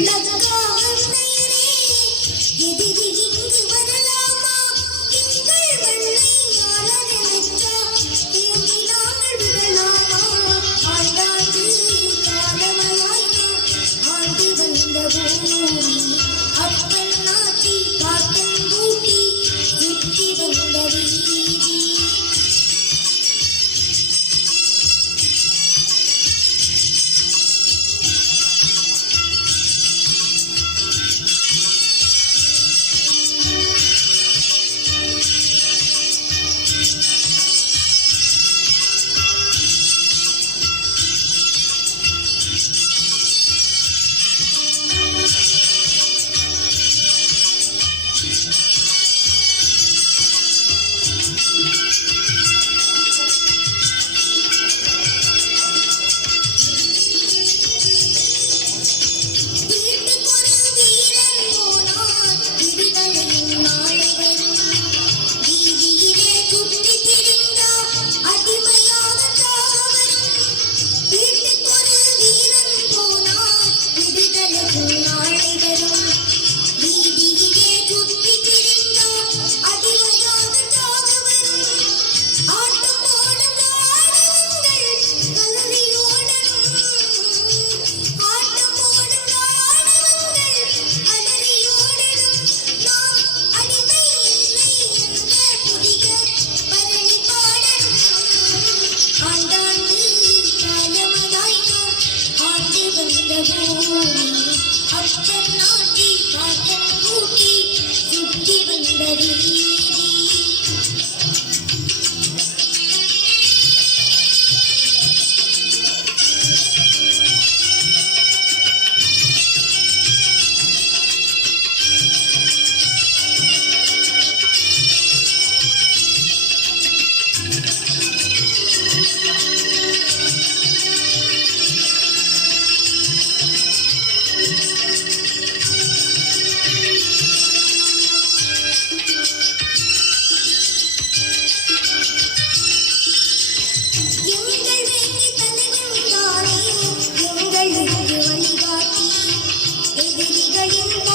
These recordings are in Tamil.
எங்கள் அப்பன் நாட்டி காட்டன் கூட்டி சுற்றி வந்த எதிரிகளின்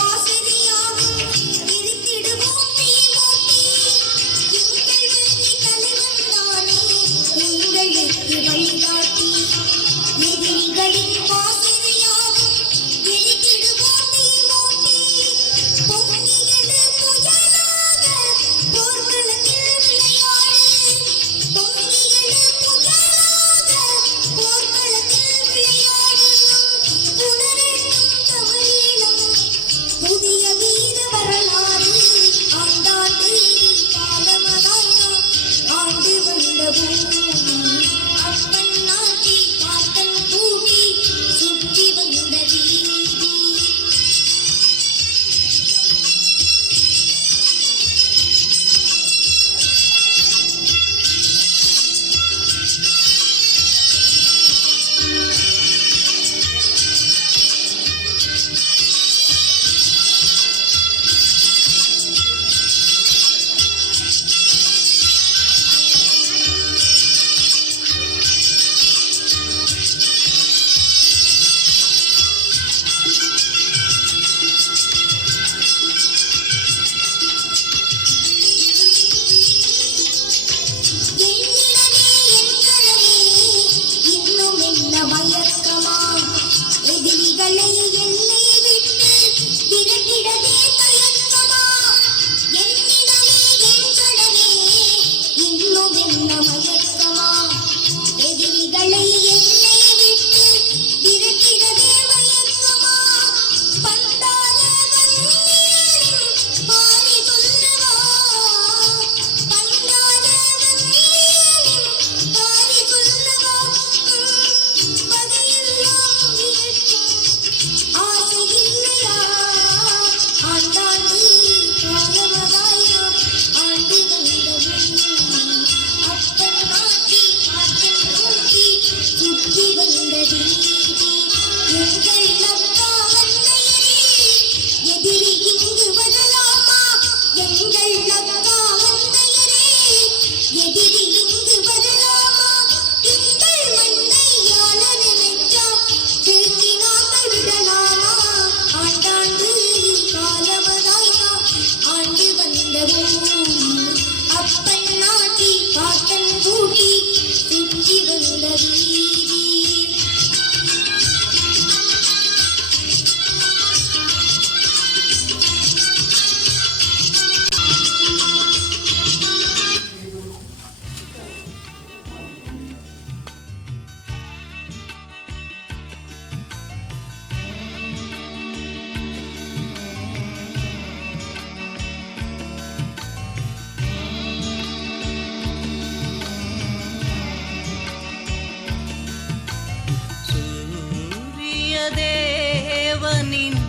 தேவனின்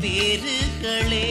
வேறுகளே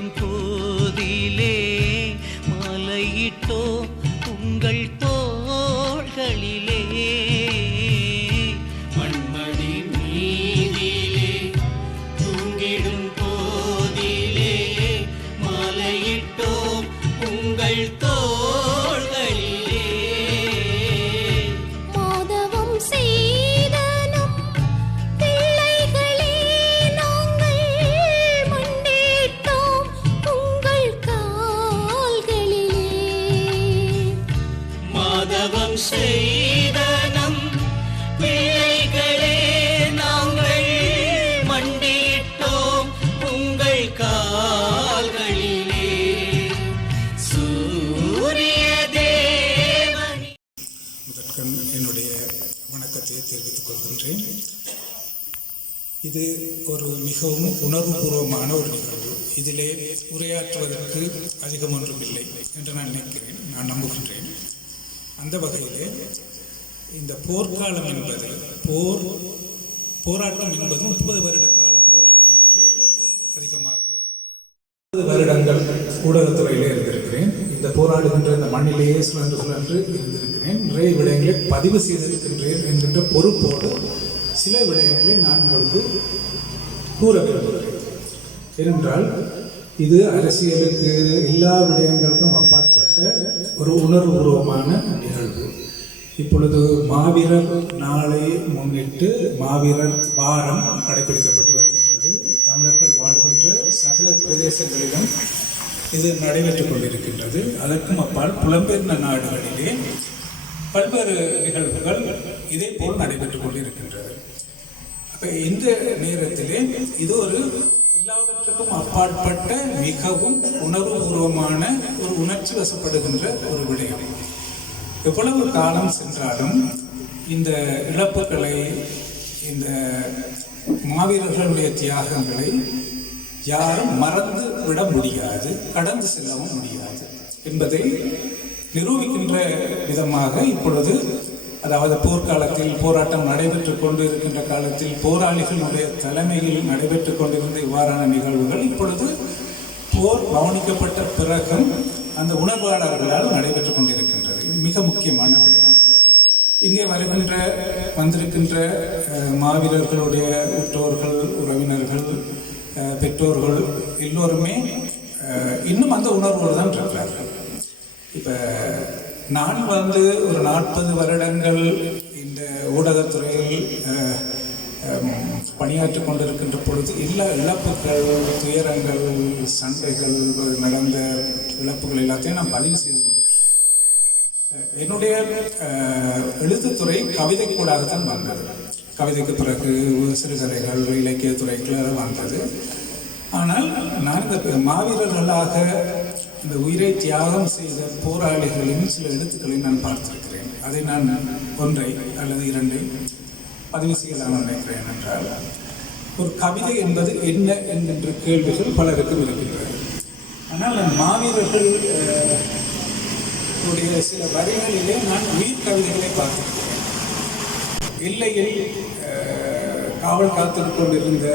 tiempo இது ஒரு மிகவும் உணர்வுபூர்வமான ஒரு நிகழ்வு. இதிலே உரையாற்றுவதற்கு அதிகம் ஒன்றும் இல்லை என்று நான் நினைக்கிறேன் நான் நம்புகின்றேன். அந்த வகையிலே இந்த போர்க்காலம் என்பது போர் போராட்டம் என்பது முப்பது வருட கால போராட்டம் என்று அதிகமாக முப்பது வருடங்கள் ஊடகத்துறையிலே இருந்திருக்கிறேன். இந்த போராடுகின்ற இந்த மண்ணிலேயே சுழன்று சுழன்று இருந்திருக்கிறேன். நிறைய விடயங்களை பதிவு செய்திருக்கின்றேன் என்கின்ற பொறுப்போடு சில விடயங்களை நான் உங்களுக்கு கூற விரும்புகிறேன் ஏனென்றால் இது அரசியலுக்கு எல்லா விடயங்களுக்கும் அப்பாற்பட்ட ஒரு உணர்வுபூர்வமான நிகழ்வு. இப்பொழுது மாவீரர் நாளை முன்னிட்டு மாவீரர் வாரம் கடைபிடிக்கப்பட்டு வருகின்றது. தமிழர்கள் வாழ்கின்ற சகல பிரதேசங்களிலும் இது நடைபெற்றுக் கொண்டிருக்கின்றது. அதற்கும் அப்பால் புலம்பெயர்ந்த நாடுகளிலே பல்வேறு நிகழ்வுகள் இதே போல் நடைபெற்றுக் கொண்டிருக்கின்றது. இப்போ இந்த நேரத்திலே இது ஒரு எல்லாவற்றுக்கும் அப்பாற்பட்ட மிகவும் உணர்வுபூர்வமான ஒரு உணர்ச்சி வசப்படுகின்ற ஒரு விடயம். எவ்வளவு காலம் சென்றாலும் இந்த இழப்புகளை இந்த மாவீரர்களுடைய தியாகங்களை யாரும் மறந்து விட முடியாது கடந்து செல்லவும் முடியாது என்பதை நிரூபிக்கின்ற விதமாக இப்பொழுது அதாவது போர்க்காலத்தில் போராட்டம் நடைபெற்றுக் கொண்டு இருக்கின்ற காலத்தில் போராளிகளுடைய தலைமையில் நடைபெற்றுக் கொண்டிருந்த இவ்வாறான நிகழ்வுகள் இப்பொழுது போர் கவனிக்கப்பட்ட பிறகும் அந்த உணர்வாளர்களால் நடைபெற்றுக் கொண்டிருக்கின்றது. இது மிக முக்கியமான விடயம். இங்கே வருகின்ற வந்திருக்கின்ற மாவீரர்களுடைய உற்றோர்கள் உறவினர்கள் பெற்றோர்கள் எல்லோருமே இன்னும் அந்த உணர்வோடு தான் இருக்கிறார்கள். இப்போ நான் வந்து ஒரு நாற்பது வருடங்கள் இந்த ஊடகத்துறையில் பணியாற்றி கொண்டிருக்கின்ற பொழுது எல்லா இழப்புகள் துயரங்கள் சண்டைகள் நடந்த இழப்புகள் எல்லாத்தையும் நான் பதிவு செய்து கொண்டிருக்கிறேன். என்னுடைய எழுத்துத்துறை கவிதை கூடாகத்தான் வந்தது. கவிதைக்கு பிறகு சிறுகதைகள் இலக்கிய துறைக்குள்ள வந்தது. ஆனால் நான் இந்த மாவீரர்களாக இந்த உயிரை தியாகம் செய்த போராளிகளின் சில எழுத்துக்களை நான் பார்த்திருக்கிறேன். அதை நான் ஒன்றை அல்லது இரண்டை பதிவு செய்யலாம் நினைக்கிறேன் என்றால் ஒரு கவிதை என்பது என்ன என்கின்ற கேள்விகள் பலருக்கும் இருக்கின்றது ஆனால் மாவீரர்கள் உடைய சில வரிகளிலே நான் உயிர் கவிதைகளை பார்த்திருக்கிறேன். எல்லையில் காவல் காத்துக் கொண்டிருந்த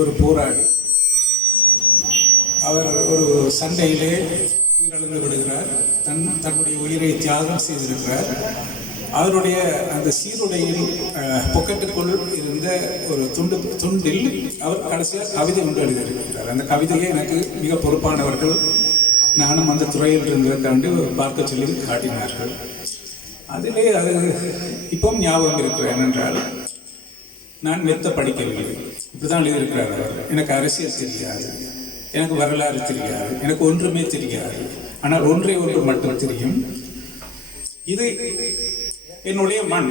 ஒரு போராளி அவர் ஒரு சண்டையிலே உயிரிழந்து விடுகிறார் தன் தன்னுடைய உயிரை தியாகம் செய்திருக்கிறார். அவருடைய அந்த சீருடையில் பொக்கெட்டுக்குள் இருந்த ஒரு துண்டு துண்டில் அவர் கடைசியாக கவிதை ஒன்று எழுதியிருக்கிறார். அந்த கவிதையை எனக்கு மிக பொறுப்பானவர்கள் நானும் அந்த துறையில் இருந்ததற்காண்டு பார்க்க சொல்லி காட்டினார்கள். அதிலே அது இப்பவும் ஞாபகம் இருக்கிற ஏனென்றால் நான் மெத்த படிக்கவில்லை. இப்படிதான் எழுதியிருக்கிறார் அவர். எனக்கு அரசியல் தெரியாது. எனக்கு வரலாறு தெரியாது எனக்கு ஒன்றுமே தெரியாது. ஆனால் ஒன்றே ஒன்று மட்டும் தெரியும். இது என்னுடைய மண்.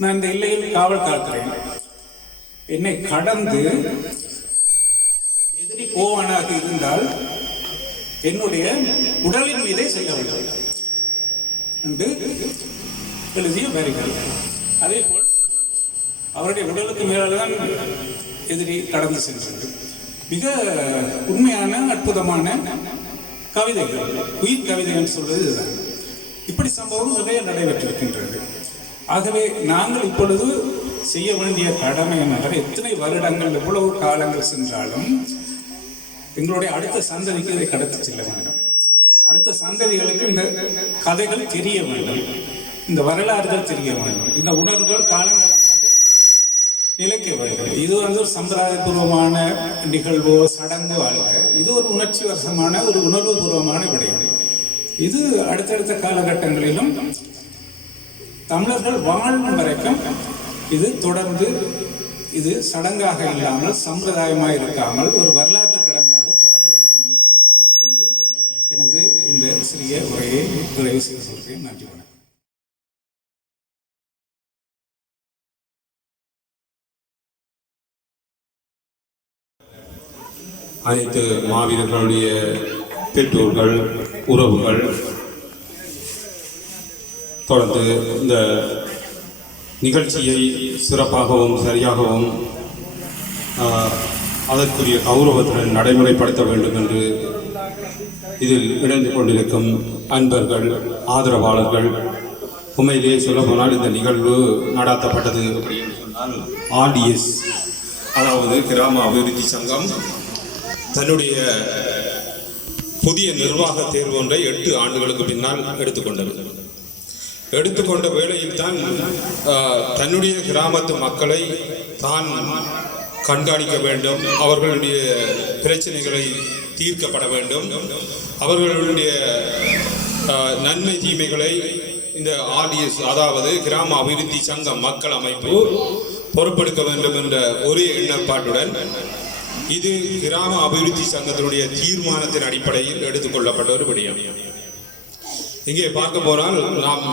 நான் இந்த எல்லையில் காவல் காக்கிறேன். என்னை கடந்து எதிரி போவானாக இருந்தால் என்னுடைய உடலின் மீதே செல்ல வேண்டும் என்று எழுதிய வரிகள். அதே போல் அவருடைய உடலுக்கு மேலால்தான் எதிரி கடந்து சென்றது. மிக உண்மையான அற்புதமான கவிதைகள் உயிர் கவிதைகள் சொல்வது இதுதான். இப்படி சம்பவம் நிறைய நடைபெற்றிருக்கின்றது. ஆகவே நாங்கள் இப்பொழுது செய்ய வேண்டிய கடமை என்னவென்றால் எத்தனை வருடங்கள் எவ்வளவு காலங்கள் சென்றாலும் எங்களுடைய அடுத்த சந்ததிக்கு இதை கடத்தி செல்ல வேண்டும். அடுத்த சந்ததிகளுக்கு இந்த கதைகள் தெரிய வேண்டும். இந்த வரலாறுகள் தெரிய வேண்டும். இந்த உணர்வுகள் காலங்கள் நிலைக்க வேண்டும். இது வந்து ஒரு சம்பிரதாயபூர்வமான நிகழ்வோ சடங்கோ அல்ல. இது ஒரு உணர்ச்சி வருஷமான ஒரு உணர்வு பூர்வமான விடயம். இது அடுத்தடுத்த காலகட்டங்களிலும் தமிழர்கள் வாழும் வரைக்கும் இது தொடர்ந்து இது சடங்காக இல்லாமல் சம்பிரதாயமாக இருக்காமல் ஒரு வரலாற்று கடமையாக தொடர வேண்டும் என்று கூறிக்கொண்டு எனது இந்த சிறிய உரையை நிறைவு செய்து சொல்கிறேன் நன்றி வணக்கம். அனைத்து மாவீரர்களுடைய பெற்றோர்கள் உறவுகள் தொடர்ந்து இந்த நிகழ்ச்சியை சிறப்பாகவும் சரியாகவும் அதற்குரிய கௌரவத்துடன் நடைமுறைப்படுத்த வேண்டும் என்று இதில் இணைந்து கொண்டிருக்கும் அன்பர்கள் ஆதரவாளர்கள் உண்மையிலேயே சொல்லப்போனால் இந்த நிகழ்வு நடாத்தப்பட்டது அப்படின்னு சொன்னால் ஆர்டிஎஸ் அதாவது கிராம அபிவிருத்தி சங்கம். தன்னுடைய புதிய நிர்வாக தேர்வு ஒன்றை எட்டு ஆண்டுகளுக்கு பின்னால் எடுத்துக்கொண்டது. எடுத்துக்கொண்ட வேளையில் தான் தன்னுடைய கிராமத்து மக்களை தான் கண்காணிக்க வேண்டும். அவர்களுடைய பிரச்சனைகளை தீர்க்கப்பட வேண்டும். அவர்களுடைய நன்மை தீமைகளை இந்த ஆர்டிஎஸ் அதாவது கிராம அபிவிருத்தி சங்கம் மக்கள் அமைப்பு பொறுப்பெடுக்க வேண்டும் என்ற ஒரே எண்ணப்பாட்டுடன் இது கிராம அபிவிருத்தி சங்கத்தினுடைய தீர்மானத்தின் அடிப்படையில் எடுத்துக்கொள்ளப்பட்ட ஒரு விடயம். இங்கே பார்க்க போனால் நாம்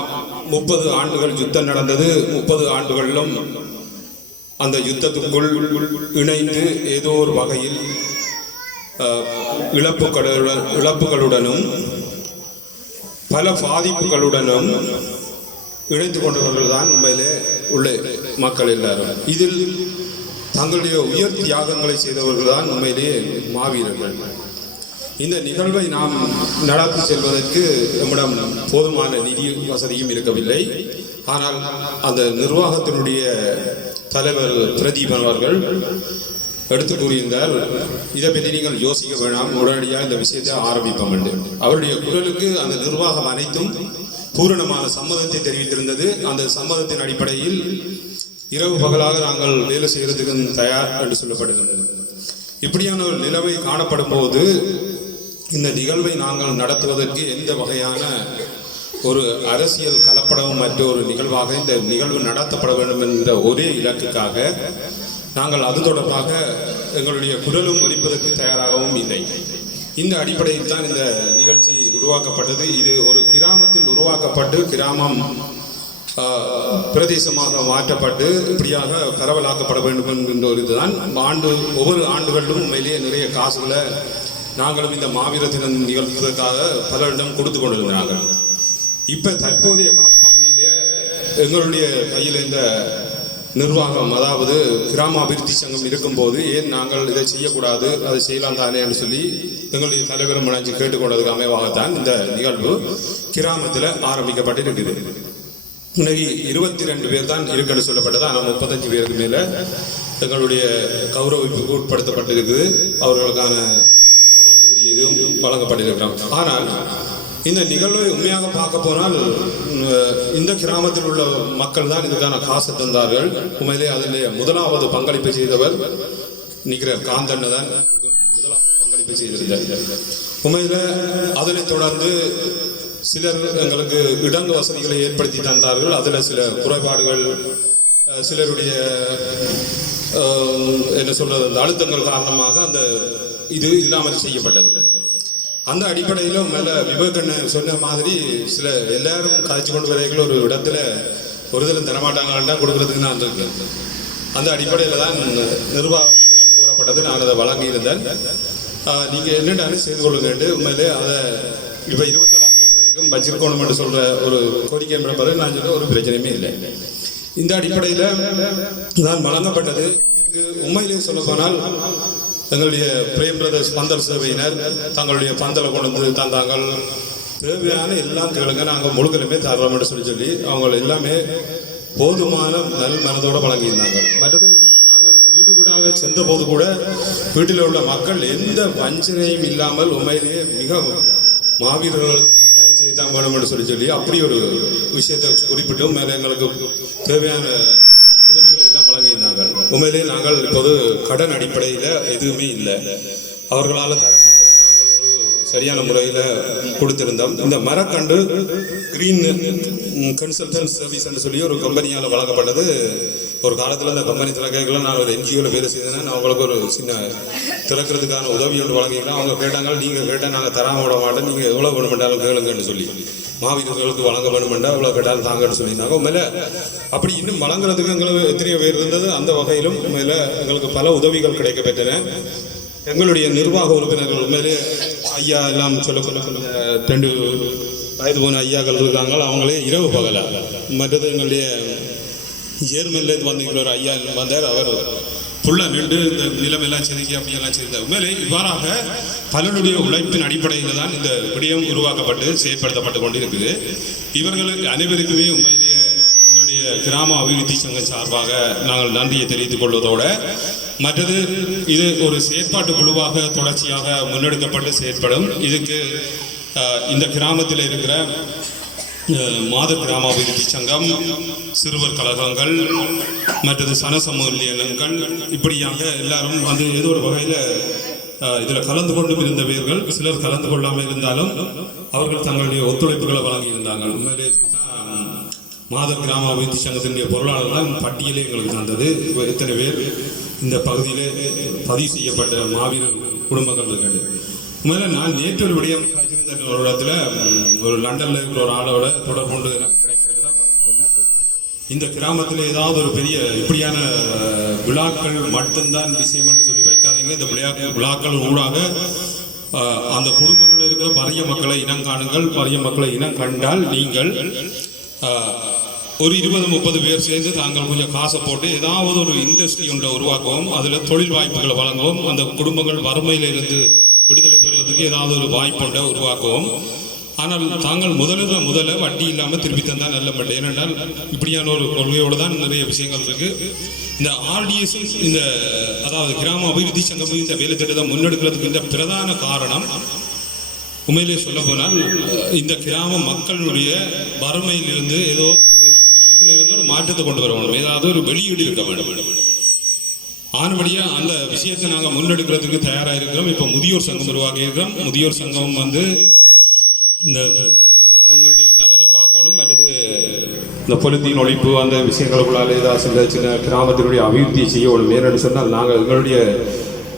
முப்பது ஆண்டுகள் யுத்தம் நடந்தது. முப்பது ஆண்டுகளிலும் அந்த யுத்தத்துக்குள் இணைந்து ஏதோ ஒரு வகையில் இழப்புகளுடன் இழப்புகளுடனும் பல பாதிப்புகளுடனும் இணைந்து கொண்டவர்கள் தான் உண்மையிலே உள்ள மக்கள் எல்லாரும். இதில் தங்களுடைய உயர் தியாகங்களை செய்தவர்கள் தான் உண்மையிலேயே மாவீரர்கள். இந்த நிகழ்வை நாம் நடத்தி செல்வதற்கு நம்மிடம் போதுமான நிதி வசதியும் இருக்கவில்லை. ஆனால் அந்த நிர்வாகத்தினுடைய தலைவர் பிரதீபன் அவர்கள் எடுத்து கூறியிருந்தார் இதை பற்றி நீங்கள் யோசிக்க வேணாம். உடனடியாக இந்த விஷயத்தை ஆரம்பிப்போம் என்று. அவருடைய குரலுக்கு அந்த நிர்வாகம் அனைத்தும் பூரணமான சம்மதத்தை தெரிவித்திருந்தது. அந்த சம்மதத்தின் அடிப்படையில் இரவு பகலாக நாங்கள் வேலை செய்கிறதுக்கு தயார் என்று சொல்லப்படுகின்றது. இப்படியான ஒரு நிலைமை காணப்படும் போது இந்த நிகழ்வை நாங்கள் நடத்துவதற்கு எந்த வகையான ஒரு அரசியல் கலப்படமும் மற்ற ஒரு நிகழ்வாக இந்த நிகழ்வு நடத்தப்பட வேண்டும் என்ற ஒரே இலக்குக்காக நாங்கள் அது தொடர்பாக எங்களுடைய குரலும் ஒலிப்பதற்கு தயாராகவும் இல்லை. இந்த அடிப்படையில் தான் இந்த நிகழ்ச்சி உருவாக்கப்பட்டது. இது ஒரு கிராமத்தில் உருவாக்கப்பட்டு கிராமம் பிரதேசமாக மாற்றப்பட்டு இப்படியாக பரவலாக்கப்பட வேண்டும் என்கின்ற ஒரு இதுதான். ஆண்டு ஒவ்வொரு ஆண்டுகளிலும் உண்மையிலேயே நிறைய காசுகளை நாங்களும் இந்த மாவீர தினம் நிகழ்த்துவதற்காக பலரிடம் கொடுத்து கொண்டிருந்தாங்க இப்போ தற்போதைய காலப்பகுதியிலே எங்களுடைய கையில் இந்த நிர்வாகம் அதாவது கிராம அபிவிருத்தி சங்கம் இருக்கும்போது ஏன் நாங்கள் இதை செய்யக்கூடாது அதை செய்யலாம் தானே என்று சொல்லி எங்களுடைய தலைவரும் முனைஞ்சு கேட்டுக்கொண்டதுக்கு அமைவாகத்தான் இந்த நிகழ்வு கிராமத்தில் ஆரம்பிக்கப்பட்டிருக்குது இன்னைக்கு இருபத்தி ரெண்டு பேர் தான் இருக்குன்னு சொல்லப்பட்டது. ஆனால் முப்பத்தஞ்சு பேருக்கு மேலே எங்களுடைய கௌரவிப்புக்கு உட்படுத்தப்பட்டிருக்குது. அவர்களுக்கான கௌரவத்துக்குரிய இதுவும் வழங்கப்பட்டிருக்கிறோம் ஆனால் இந்த நிகழ்வை உண்மையாக பார்க்க போனால் இந்த கிராமத்தில் உள்ள மக்கள் தான் இதுக்கான காசு தந்தார்கள். உண்மையிலே அதில் முதலாவது பங்களிப்பு செய்தவர் நிற்கிற காந்தண்ண தான். முதலாவது பங்களிப்பு செய்திருந்தார். உண்மையில் அதனைத் தொடர்ந்து சிலர் எங்களுக்கு இடங்கு வசதிகளை ஏற்படுத்தி தந்தார்கள். அதில் சில குறைபாடுகள் சிலருடைய என்ன சொல்றது அந்த அழுத்தங்கள் காரணமாக அந்த இது இல்லாமல் செய்யப்பட்டது. அந்த அடிப்படையில் மேல விவேகண்ண சொன்ன மாதிரி சில எல்லாரும் கதைச்சு கொண்டு வரைகள் ஒரு இடத்துல ஒரு தரம் தரமாட்டாங்களாண்டா கொடுக்கறதுக்கு நான் வந்திருக்கேன் அந்த அடிப்படையில் தான் நிர்வாகம் கூறப்பட்டது. நான் அதை வழங்கியிருந்தேன். நீங்கள் நீங்க என்னென்னு செய்து கொள்ளுங்க உண்மையிலே அதை இப்போ இருபத்தி தேதி வச்சிருக்கணும் என்று சொல்ற ஒரு கோரிக்கை பிறகு நான் சொல்ல ஒரு பிரச்சனையுமே இல்லை. இந்த அடிப்படையில் நான் வழங்கப்பட்டது உண்மையிலே சொல்ல போனால் எங்களுடைய பிரேம் பிரதர்ஸ் பந்தல் சேவையினர் தங்களுடைய பந்தலை கொண்டு வந்து தந்தாங்கள் தேவையான எல்லாம் கேளுங்க நாங்கள் முழுக்கலுமே தரோம் சொல்லி சொல்லி அவங்க எல்லாமே போதுமான நல் மனதோடு வழங்கியிருந்தாங்க மற்றது நாங்கள் வீடு வீடாக சென்ற போது கூட வீட்டில் உள்ள மக்கள் எந்த வஞ்சனையும் இல்லாமல் உண்மையிலேயே மிக மாவீரர்கள் கட்டாயம் சொல்லி சொல்லி அப்படி ஒரு விஷயத்தை குறிப்பிட்டும். மேலே எங்களுக்கு தேவையான உதவிகளை எல்லாம் வழங்கியிருந்தார்கள். உண்மையிலேயே நாங்கள் இப்போது கடன் அடிப்படையில் எதுவுமே இல்லை. அவர்களால் தரப்பட்டதை நாங்கள் ஒரு சரியான முறையில் கொடுத்திருந்தோம். இந்த மரக்கண்டு கிரீன் கன்சல்டன்ட் சர்வீஸ் என்று சொல்லி ஒரு கம்பெனியால் வழங்கப்பட்டது. ஒரு காலத்தில் அந்த கம்பெனி திறக்கல நான் ஒரு என்ஜிஓவில் வேலை செய்தேன் நான் அவங்களுக்கு ஒரு சின்ன திறக்கிறதுக்கான உதவி ஒன்று வழங்கிக்கலாம். அவங்க கேட்டாங்க நீங்கள் கேட்டால் நாங்கள் தராம விட மாட்டோம். நீங்கள் எவ்வளோ வேணுமென்றாலும் கேளுங்கன்னு சொல்லி. மாவீரர்களுக்கு வழங்க வேணுமெண்டா எவ்வளோ கேட்டாலும் தாங்கன்னு சொல்லியிருந்தாங்க. மேலே அப்படி இன்னும் வழங்குறதுக்கு எங்களுக்கு எத்தனையோ பேர் இருந்தது. அந்த வகையிலும் மேலே எங்களுக்கு பல உதவிகள் கிடைக்க பெற்றன எங்களுடைய நிர்வாக உறுப்பினர்கள் உண்மையிலே ஐயா எல்லாம் சொல்ல சொல்ல ரெண்டு வயது போன ஐயாக்கள் இருக்காங்க. அவங்களே இரவு பகலா. மற்றது எங்களுடைய ஜேர்மன்லேருந்து வந்தீங்களோ ஒரு ஐயா வந்தார். அவர் புள்ள நின்று இந்த நிலமெல்லாம் செதுக்கி அப்படியெல்லாம் செய்தார் உண்மையிலே இவ்வாறாக பலருடைய உழைப்பின் அடிப்படையில் தான் இந்த விடயம் உருவாக்கப்பட்டு செயற்படுத்தப்பட்டு கொண்டிருக்குது. இவர்களுக்கு அனைவருக்குமே உண்மையிலேயே எங்களுடைய கிராம அபிவிருத்தி சங்கம் சார்பாக நாங்கள் நன்றியை தெரிவித்துக் கொள்வதோடு மற்றது இது ஒரு செயற்பாட்டு குழுவாக தொடர்ச்சியாக முன்னெடுக்கப்பட்டு செயற்படும். இதுக்கு இந்த கிராமத்தில் இருக்கிற மாத கிராம அபிவிருத்தி சங்கம் சிறுவர் கழகங்கள் மற்றது சனசமூலியனங்கள் இப்படியாக எல்லாரும் வந்து ஏதோ ஒரு வகையில் இதில் கலந்து கொண்டும் இருந்தவர்கள் சிலர் கலந்து கொள்ளாமல் இருந்தாலும் அவர்கள் தங்களுடைய ஒத்துழைப்புகளை வழங்கியிருந்தாங்க உண்மையிலே மாத கிராம அபிவிருத்தி சங்கத்தினுடைய பொருளாளர்கள் பட்டியலே எங்களுக்கு தந்தது. இத்தனை பேர் இந்த பகுதியிலே பதிவு செய்யப்பட்ட மாவீரர் குடும்பங்கள் உண்மையில நான் நேற்று ஒரு விடயம் காய்ச்சிருந்த ஒரு இடத்துல ஒரு லண்டன்ல இருக்கிற ஒரு ஆளோட தொடர்பு கொண்டு எனக்கு கிடைக்கிறது இந்த கிராமத்தில் ஏதாவது ஒரு பெரிய இப்படியான விழாக்கள் மட்டும்தான் விஷயம் சொல்லி வைக்காதீங்க. இந்த விளையாட்டு விழாக்கள் ஊடாக அந்த குடும்பங்களில் இருக்கிற பரிய மக்களை இனம் காணுங்கள் பரிய மக்களை இனம் கண்டால் நீங்கள் ஒரு இருபது முப்பது பேர் சேர்ந்து தாங்கள் கொஞ்சம் காசை போட்டு ஏதாவது ஒரு இண்டஸ்ட்ரி ஒன்றை உருவாக்கவும் அதில் தொழில் வாய்ப்புகளை வழங்கவும் அந்த குடும்பங்கள் வறுமையிலிருந்து கொடுக்கறதுக்கு ஏதாவது ஒரு வாய்ப்பு உருவாக்குவோம். ஆனால் தாங்கள் முதல்ல முதல்ல வட்டி இல்லாமல் திருப்பி தந்தால் நல்ல பட் ஏனென்றால் இப்படியான ஒரு கொள்கையோடு தான் நிறைய விஷயங்கள் இருக்கு. இந்த ஆர்டிஎஸ் இந்த அதாவது கிராம அபிவிருத்தி சங்கம் இந்த வேலை திட்டத்தை முன்னெடுக்கிறதுக்கு இந்த பிரதான காரணம். உண்மையிலே சொல்ல போனால் இந்த கிராம மக்களுடைய வறுமையிலிருந்து ஏதோ விஷயத்திலிருந்து ஒரு விஷயத்துல இருந்து ஒரு மாற்றத்தை கொண்டு வர வேண்டும். ஏதாவது ஒரு வெளியீடு இருக்க வேண்டும். ஆனபடியா அந்த விஷயத்தை நாங்க முன்னெடுக்கிறதுக்கு தயாரா இருக்கிறோம். இப்ப முதியோர் சங்கம் உருவாக்கி இருக்கிறோம். முதியோர் சங்கம் வந்து இந்த அவங்களுடைய நலனை பார்க்கணும். அல்லது இந்த பொலித்தீன் ஒழிப்பு அந்த விஷயங்களுக்குள்ளால ஏதாவது சின்ன சின்ன கிராமத்தினுடைய அபிவிருத்தி செய்யணும் மேலும் சொன்னால் நாங்கள் எங்களுடைய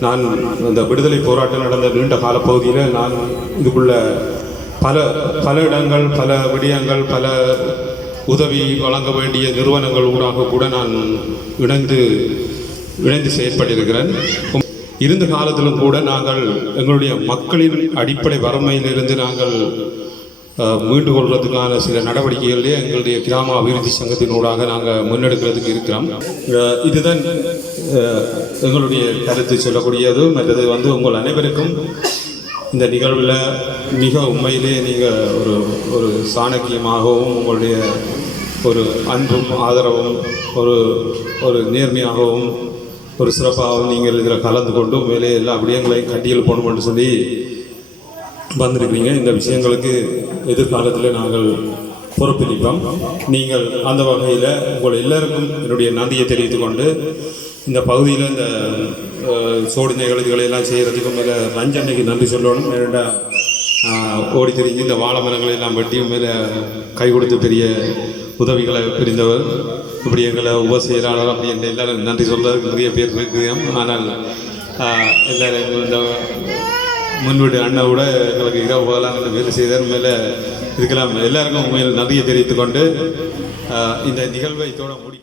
நான் அந்த விடுதலை போராட்டம் நடந்த நீண்ட கால பகுதியில் நான் இதுக்குள்ள பல பல இடங்கள் பல விடயங்கள் பல உதவி வழங்க வேண்டிய நிறுவனங்கள் ஊடாக கூட நான் இணைந்து இணைந்து செயற்பட்டிருக்கிறேன். இருந்த காலத்திலும் கூட நாங்கள் எங்களுடைய மக்களின் அடிப்படை வறுமையிலிருந்து நாங்கள் மீண்டு கொள்வதற்கான சில நடவடிக்கைகளிலே எங்களுடைய கிராம அபிவிருத்தி சங்கத்தினூடாக நாங்கள் முன்னெடுக்கிறதுக்கு இருக்கிறோம். இதுதான் எங்களுடைய கருத்து சொல்லக்கூடியது. மற்றது வந்து உங்கள் அனைவருக்கும் இந்த நிகழ்வில் மிக உண்மையிலே நீங்கள் ஒரு ஒரு சாணக்கியமாகவும் உங்களுடைய ஒரு அன்பும் ஆதரவும் ஒரு ஒரு நேர்மையாகவும் ஒரு சிறப்பாக நீங்கள் இதில் கலந்து கொண்டு மேலே எல்லா விடயங்களையும் கட்டியல் போடணும்னு சொல்லி வந்திருக்கிறீங்க. இந்த விஷயங்களுக்கு எதிர்காலத்தில் நாங்கள் பொறுப்பளிப்போம் நீங்கள் அந்த வகையில் உங்கள் எல்லாருக்கும் என்னுடைய நன்றியை தெரிவித்துக் கொண்டு இந்த பகுதியில் இந்த சோடி நிகழ்ச்சிகளை எல்லாம் செய்கிறதுக்கும் மேலே ரஞ்சன்னைக்கு நன்றி சொல்லணும். ஏன்னா ஓடி தெரிஞ்சு இந்த வாழை மரங்களை எல்லாம் வெட்டி மேலே கை கொடுத்து பெரிய உதவிகளை பிரிந்தவர். இப்படி எங்களை உபசெயலாளர் அப்படி என்ற எல்லாரும் நன்றி சொல்கிறதுக்கு நிறைய பேர் இருக்கிறோம். ஆனால் எல்லாரும் எங்களோட முன்வீடு அண்ணாவோட எங்களுக்கு இரவு பகலாம் வேலை செய்தார். மேலே இதுக்கெல்லாம் எல்லாருக்கும் உண்மையில் நன்றியை தெரிவித்துக்கொண்டு இந்த நிகழ்வை இதோட முடி